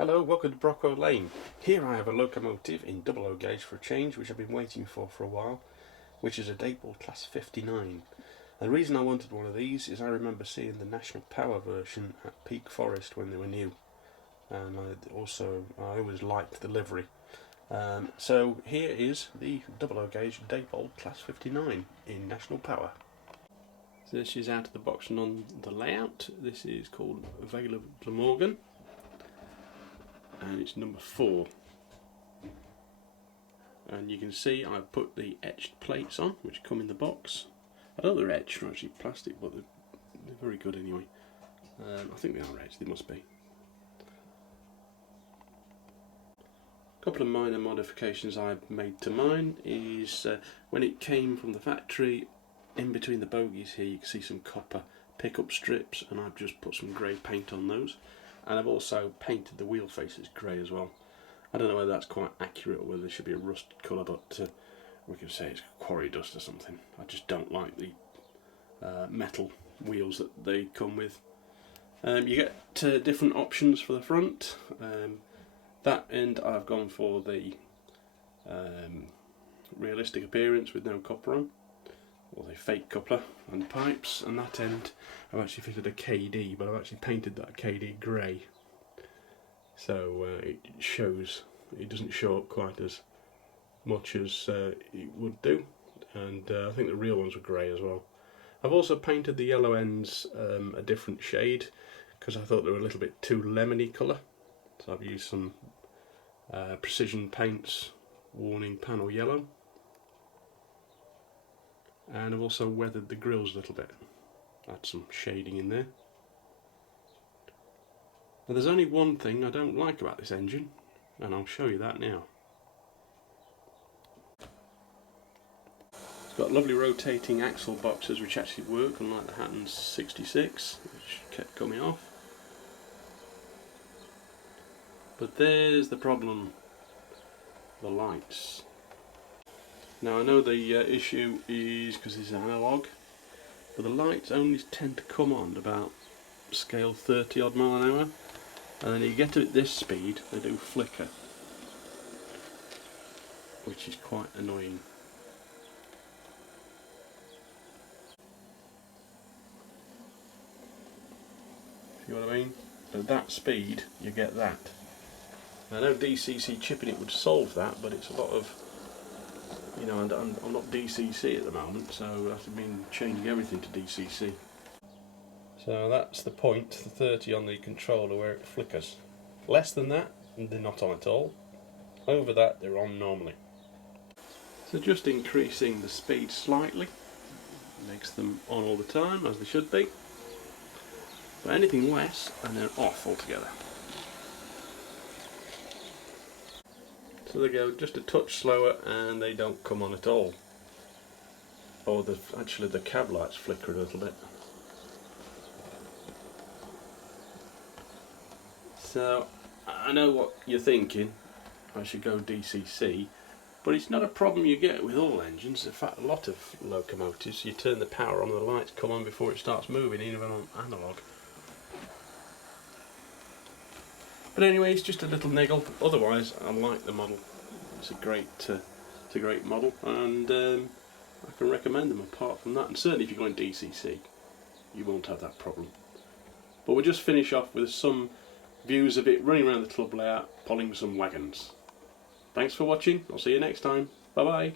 Hello, welcome to Brocco Lane. Here I have a locomotive in double O gauge for a change, which I've been waiting for a while, which is a Dapol Class 59. And the reason I wanted one of these is I remember seeing the National Power version at Peak Forest when they were new, and I always liked the livery. So here is the double O gauge Dapol Class 59 in National Power. So this is out of the box and on the layout. This is called Vale of Glamorgan, and it's number 4. And you can see I've put the etched plates on, which come in the box. I don't know they're etched or actually plastic, but they're very good anyway. I think they are etched, they must be. A couple of minor modifications I've made to mine is when it came from the factory, in between the bogies here you can see some copper pickup strips, and I've just put some grey paint on those. And I've also painted the wheel faces grey as well. I don't know whether that's quite accurate or whether there should be a rust colour, but we could say it's quarry dust or something. I just don't like the metal wheels that they come with. You get different options for the front. That end I've gone for the realistic appearance with no copper on, or the fake coupler and pipes, and that end I've actually fitted a KD, but I've actually painted that KD grey, so it doesn't show up quite as much as it would do, and I think the real ones were grey as well. I've also painted the yellow ends a different shade because I thought they were a little bit too lemony colour, so I've used some precision paints warning panel yellow. And I've also weathered the grills a little bit, add some shading in there. Now there's only one thing I don't like about this engine, and I'll show you that now. It's got lovely rotating axle boxes which actually work, unlike the Hatton 66, which kept coming off. But there's the problem, the lights. Now I know the issue is because it's analogue, but the lights only tend to come on about scale 30 odd mile an hour, and then you get to this speed they do flicker, which is quite annoying. See what I mean? At that speed you get that. I know DCC chipping it would solve that, but it's a lot of, you know, and I'm not DCC at the moment, so I've been changing everything to DCC. So that's the point, the 30 on the controller where it flickers. Less than that, they're not on at all. Over that, they're on normally. So just increasing the speed slightly makes them on all the time, as they should be. But anything less, and they're off altogether. So they go just a touch slower and they don't come on at all. Or actually the cab lights flicker a little bit. So I know what you're thinking, I should go DCC, but it's not a problem you get with all engines. In fact, a lot of locomotives, you turn the power on and the lights come on before it starts moving, even on analogue. But anyway, it's just a little niggle. Otherwise, I like the model. It's a great model, and I can recommend them. Apart from that, and certainly if you're going DCC, you won't have that problem. But we'll just finish off with some views of it running around the club layout, pulling some wagons. Thanks for watching. I'll see you next time. Bye bye.